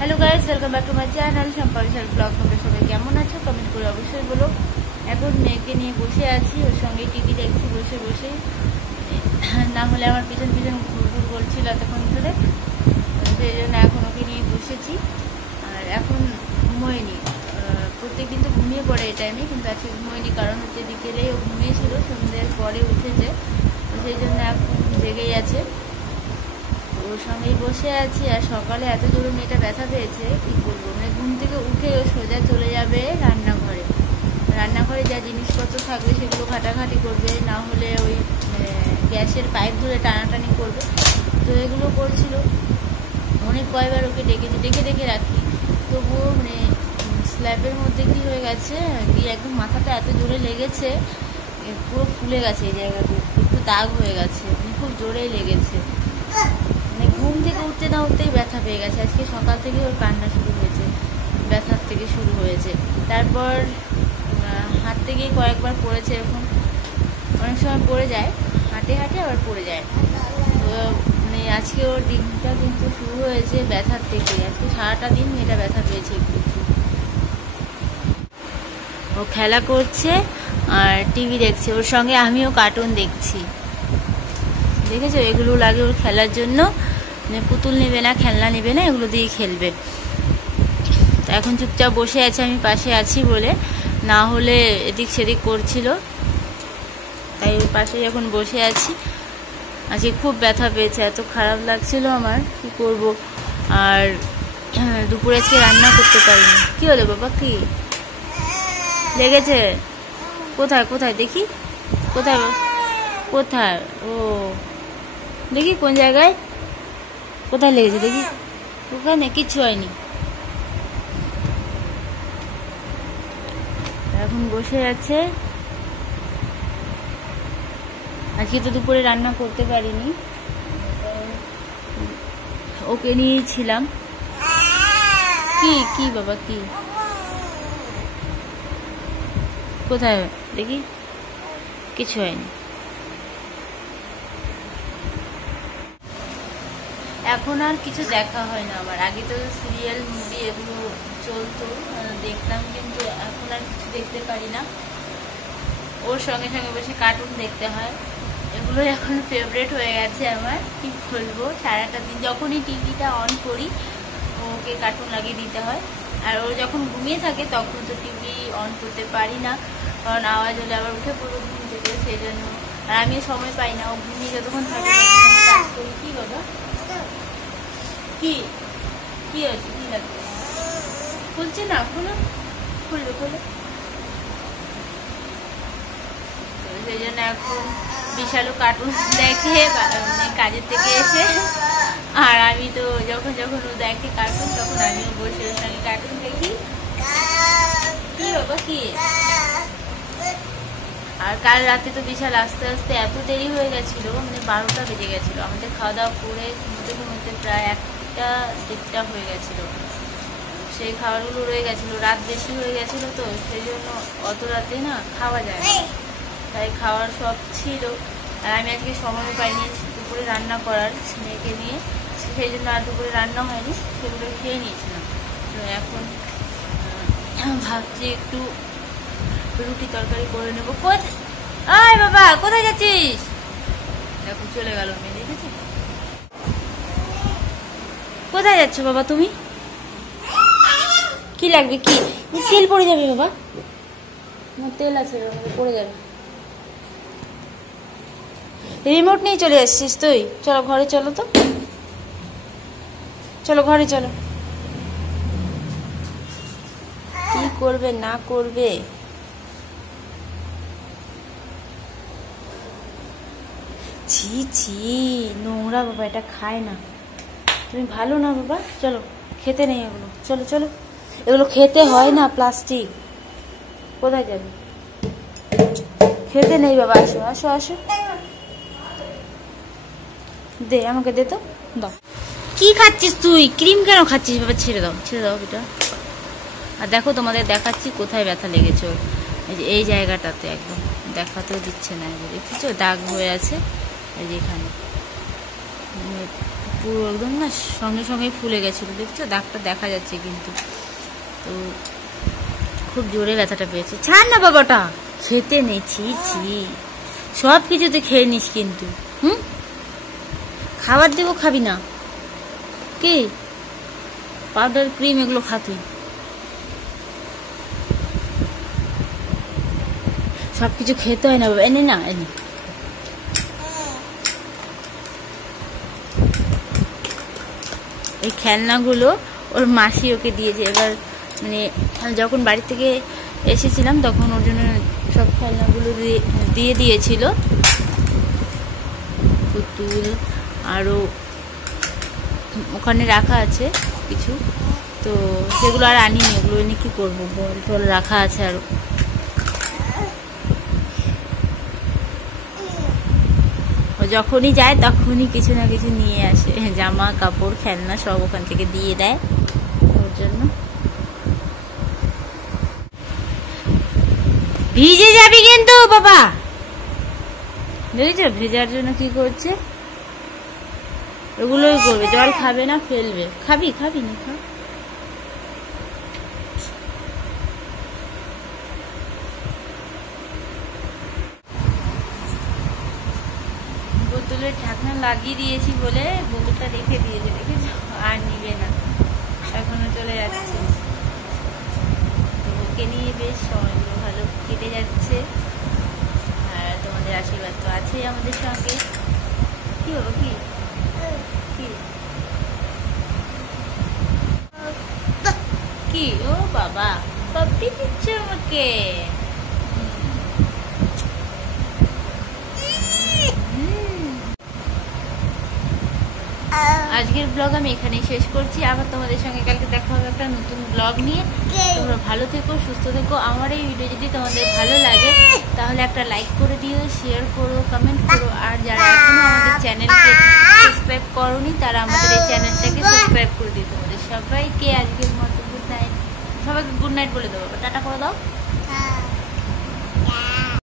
Hello guys, welcome back to my channel Shampal blog. তোমরা সবাই কেমন আছো কমেন্ট করে অবশ্যই বলো। এখন মেয়েকে নিয়ে বসে আছি, ওর সঙ্গে টিভি দেখছি বসে বসে। না হলে আমার পিছন পিছন ঘুরঘুর করছিল এতক্ষণ ধরে, সেই জন্য এখন ওকে নিয়ে বসেছি। আর এখন ঘুমোয়নি, প্রত্যেকদিন তো ঘুমিয়ে পড়ে এই টাইমে, কিন্তু আজকে ঘুমোয়নি কারণ হচ্ছে বিকেলে ও ঘুমিয়েছিল, সন্ধ্যের পরে উঠেছে, সেই জন্য এখন জেগেই আছে। ওর সঙ্গেই বসে আছি। আর সকালে এত জোরে মেয়েটা ব্যথা পেয়েছে, কি করবো, মানে ঘুম থেকে উঠে ও সোজা চলে যাবে রান্নাঘরে। রান্নাঘরে যা জিনিসপত্র থাকবে সেগুলো ঘাটাঘাটি করবে, না হলে ওই গ্যাসের পাইপ ধরে টানাটানি করবে। তো এগুলো করছিল, অনেক কয়বার ওকে ডেকে ডেকে রাখি, তবুও মানে স্ল্যাবের মধ্যে কি হয়ে গেছে, গিয়ে একদম মাথাটা এত জোরে লেগেছে, পুরো ফুলে গেছে এই জায়গাটা, একটু দাগ হয়ে গেছে, মানে খুব জোরেই লেগেছে। মানে ঘুম থেকে উঠতে না উঠতেই ব্যথা পেয়ে গেছে। আজকে সকাল থেকে ওর কান্না শুরু হয়েছে, ব্যথার থেকে শুরু হয়েছে। তারপর হাঁটতে গিয়ে কয়েকবার পড়েছে, এরকম অনেক সময় পড়ে যায়, হাঁটে হাঁটে আবার পড়ে যায়। তো মানে আজকে ওর দিনটা কিন্তু শুরু হয়েছে ব্যথার থেকে। আজকে সারাটা দিন মেয়েটা ব্যথা পেয়েছে একটু। ও খেলা করছে আর টিভি দেখছে, ওর সঙ্গে আমিও কার্টুন দেখছি। দেখেছো, এগুলো লাগে ওর খেলার জন্য, পুতুল নেবে না, খেলনা নেবে না, এগুলো দিয়ে খেলবে। তো এখন চুপচাপ বসে আছে, আমি পাশে আছি বলে, না হলে এদিক সেদিক করছিল, তাই ওর পাশেই এখন বসে আছি। আজকে খুব ব্যথা পেয়েছে, এত খারাপ লাগছিল আমার, কি করব। আর দুপুরে আজকে রান্না করতে পারিনি। কি হলো বাবা, কি লেগেছে? কোথায় কোথায় দেখি, কোথায় কোথায়? ও দেখি কোন জায়গায়, কোথায় লেগেছে দেখি। ওখানে কিচ্ছু হয়নি। এখন বসে আছে। আজকে তো দুপুরে রান্না করতে পারিনি, ওকে নিয়েই ছিলাম। কি কি বাবা, কি কোথায় দেখি? কিছু হয়নি। এখন আর কিছু দেখা হয় না আমার। আগে তো সিরিয়াল, মুভি এগুলো চলতো, দেখতাম, কিন্তু এখন আর কিছু দেখতে পারি না। ওর সঙ্গে সঙ্গে বসে কার্টুন দেখতে হয়, এগুলো এখন ফেভারিট হয়ে গেছে আমার। কি বলবো, সারাটা দিন যখনই টিভিটা অন করি ওকে কার্টুন লাগিয়ে দিতে হয়। আর ও যখন ঘুমিয়ে থাকে তখন তো টিভি অন করতে পারি না, কারণ আওয়াজ হলে আবার উঠে পড়বো ঘুম থেকে, সেই জন্য। আর আমি সময় পাই না, ও ঘুমিয়ে যতক্ষণ থাকে কাজ করি। কি বাবা, কি কি হচ্ছে, কি লাগবে? খুলছে না, খুলো, খুলবে খুলে। সেই জন্য এখন বিশালও কার্টুন দেখে কাজের থেকে এসে। আর আমি তো যখন যখন ও দেখে কার্টুন, তখন আমিও বসে ওর সঙ্গে কার্টুন দেখি। কি বাবা, কি? আর কাল রাতে তো বিশাল আস্তে আস্তে এত দেরি হয়ে গেছিল, মানে 12টা বেজে গেছিল আমাদের খাওয়া দাওয়া করে ঘুমোতে ঘুমোতে, প্রায় 1টা হয়ে গেছিল। সেই খাবারগুলো রয়ে গেছিলো, রাত বেশি হয়ে গেছিলো, তো সেই জন্য অত রাতে না খাওয়া যায় না, তাই খাওয়ার সব ছিল। আর আমি আজকে সময় পাইনি দুপুরে রান্না করার মেয়েকে নিয়ে, সেই জন্য আর দুপুরে রান্না হয়নি, সেগুলো খেয়ে নিয়েছিলাম। তো এখন ভাবছি একটু রুটি তরকারি করে নেবো। আয় বাবা, কোথায় যাচ্ছিস? দেখো চলে গেল মেয়ে, দেখেছি। কোথায় যাচ্ছ বাবা তুমি? কি লাগবে? কি তেল পড়ে যাবে বাবা, আমার তেল আছে, পড়ে যাবে। রিমোট নিয়ে চলে আসছিস তুই? চলো ঘরে, চলো তো, চলো ঘরে চলো। কি করবে না করবে, ছি ছি, নোংরা বাবা, এটা খায় না। তুমি ভালো না বাবা, চলো, খেতে নেই এগুলো, চলো চলো, এগুলো খেতে হয় না, প্লাস্টিক। কোথায় যাবে? খেতে নেই বাবা, আসো আসো আসো, দে আমাকে, দে তো, দাও। কি খাচ্ছিস তুই? ক্রিম কেন খাচ্ছিস বাবা? ছেড়ে দাও, ছেড়ে দাও এটা। আর দেখো, তোমাদের দেখাচ্ছি কোথায় ব্যথা লেগেছে ওর, এই জায়গাটাতে একদম দেখাতেও দিচ্ছে না, দেখেছো দাগ হয়ে আছে এই যে এখানে, পুরো একদম না সঙ্গে সঙ্গে ফুলে গেছিলো, দেখছো দাগটা দেখা যাচ্ছে কিন্তু। তো খুব জোরে ব্যথাটা পেয়েছে। ছাড় না বাবাটা, খেতে নেই, ছি ছি, সব কিছুতে খেয়ে নিস কিন্তু। খাবার দেবো, খাবি না? কি পাউডার ক্রিম এগুলো খাতি, সবকিছু খেতে হয় না বাবা। এনে না, এনে এই খেলনাগুলো ওর মাসি ওকে দিয়েছে। এবার মানে যখন বাড়ি থেকে এসেছিলাম তখন ওর জন্য সব খেলনাগুলো দিয়ে দিয়েছিল, পুতুল আরও ওখানে রাখা আছে কিছু, তো সেগুলো আর আনিনি। ওগুলো এনে কি করবো, বল টল রাখা আছে আরো। ও যখনই যায় তখনই কিছু না কিছু নিয়ে আসে, জামা কাপড় খেলনা সব ওখান থেকে দিয়ে দেয় ওর জন্য। ভিজে যাবি কিন্তু বাবা, দেখেছো ভেজার জন্য কি করছে, এগুলোই করবে। জল খাবে না, ফেলবে। খাবি খাবি না, খা। বোতলের ঢাকনা লাগিয়ে দিয়েছি বলে বোতলটা রেখে দিয়েছে, দেখেছো, আর নিবে না, এখনো চলে যাচ্ছে। তো ওকে নিয়ে বেশ সময়গুলো ভালো কেটে যাচ্ছে, আর তোমাদের আশীর্বাদ তো আছেই আমাদের সঙ্গে। কি হলো, কি কি ও বাবা, পাপ্পি দিচ্ছ আমাকে। আজকের ব্লগ আমি এখানেই শেষ করছি। আবার তোমাদের সঙ্গে কালকে দেখা হবে একটা নতুন ব্লগ নিয়ে। তোমরা ভালো থেকো, সুস্থ থেকো। আমার এই ভিডিও যদি তোমাদের ভালো লাগে তাহলে একটা লাইক করে দিও, শেয়ার করো, কমেন্ট করো। আর যারা এখনো আমাদের চ্যানেলকে সাবস্ক্রাইব করোনি তারা আমাদের এই চ্যানেলটাকে সাবস্ক্রাইব করে দিও। তোমাদের সবাইকে আজকের মতো গুড নাইট। সবাইকে গুড নাইট বলে দেবো, টাটা করে দাও।